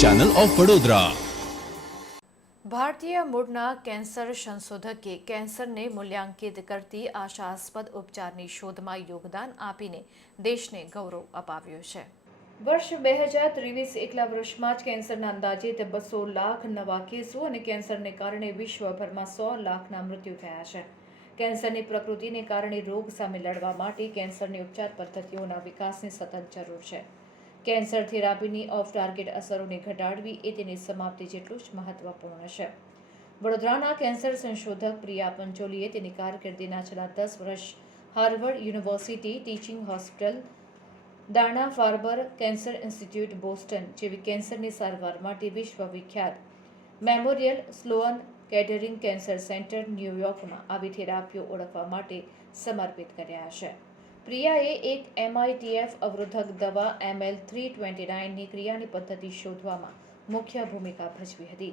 Channel of Vadodara ભારતીય મૂળના cancer સંશોધકે કેન્સરને મૂલ્યાંકિત કરતી આશાસ્પદ ઉપચારની શોધમાં યોગદાન આપીને દેશને ગૌરવ અપાવ્યું છે. વર્ષ બે હજાર ત્રેવીસ એકલા વર્ષમાં જ કેન્સરના અંદાજિત બસો લાખ નવા કેસો અને કેન્સરને કારણે વિશ્વભરમાં સો લાખના મૃત્યુ થયા છે. કેન્સરની પ્રકૃતિને કારણે રોગ સામે લડવા માટે કેન્સરની ઉપચાર પદ્ધતિઓના વિકાસની સતત જરૂર છે. કેન્સર થેરાપીની ઓફ ટાર્ગેટ અસરોને ઘટાડવી એ તેની સમાપ્તિ જેટલું જ મહત્વપૂર્ણ છે. વડોદરાના કેન્સર સંશોધક પ્રિયા પંચોલીએ તેની કારકિર્દીના છેલ્લા દસ વર્ષ હાર્વર્ડ યુનિવર્સિટી ટીચિંગ હોસ્પિટલ, દાણા ફાર્બર કેન્સર ઇન્સ્ટિટ્યૂટ, બોસ્ટન જેવી કેન્સરની સારવાર માટે વિશ્વવિખ્યાત Memorial Sloan Kettering Cancer Center ન્યૂયોર્કમાં આવી થેરાપીઓ ઓળખવા માટે સમર્પિત કર્યા છે. પ્રિયાએ એક એમઆઈટીએફ અવરોધક દવા એમએલ થ્રી ટ્વેન્ટી નાઇનની ક્રિયાની પદ્ધતિ શોધવામાં મુખ્ય ભૂમિકા ભજવી હતી,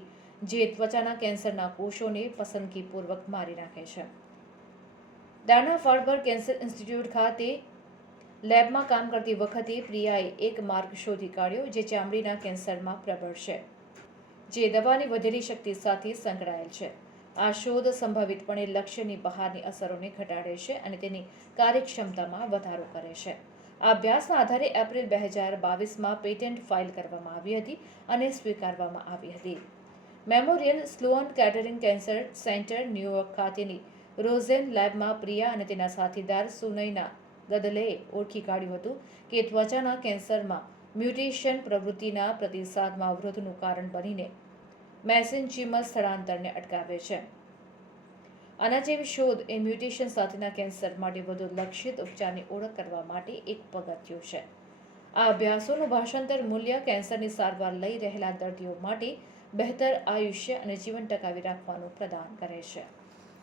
જે ત્વચાના કેન્સરના કોષોને પસંદગીપૂર્વક મારી નાખે છે. દાણા ફાર્બર કેન્સર ઇન્સ્ટિટ્યૂટ ખાતે લેબમાં કામ કરતી વખતે પ્રિયાએ એક માર્ગ શોધી કાઢ્યો, જે ચામડીના કેન્સરમાં પ્રબળ છે, જે દવાની વધેલી શક્તિ સાથે સંકળાયેલ છે. આ શોધ સંભવિતપણે લક્ષ્યની બહારની અસરોને ઘટાડે છે અને તેની કાર્યક્ષમતામાં વધારો કરે છે. આ અભ્યાસના આધારે એપ્રિલ બે હજાર બાવીસમાં પેટન્ટ ફાઇલ કરવામાં આવી હતી અને સ્વીકારવામાં આવી હતી. Memorial Sloan Kettering Cancer Center New York ખાતેની રોઝેન લેબમાં પ્રિયા અને તેના સાથીદાર સુનૈના ગદલેએ ઓળખી કાઢ્યું હતું કે ત્વચાના કેન્સરમાં મ્યુટેશન પ્રવૃત્તિના પ્રતિસાદમાં અવરોધનું કારણ બનીને મેસેન્ચિમલ સ્થળાંતરને અટકાવે છે. આના જેવી શોધ એ મ્યુટેશન સાથેના કેન્સર માટે વધુ લક્ષિત ઉપચારની ઓળખ કરવા માટે એક પગથિયું છે. આ અભ્યાસોનું ભાષાંતર મૂલ્ય કેન્સરની સારવાર લઈ રહેલા દર્દીઓ માટે બહેતર આયુષ્ય અને જીવન ટકાવી રાખવાનું પ્રદાન કરે છે.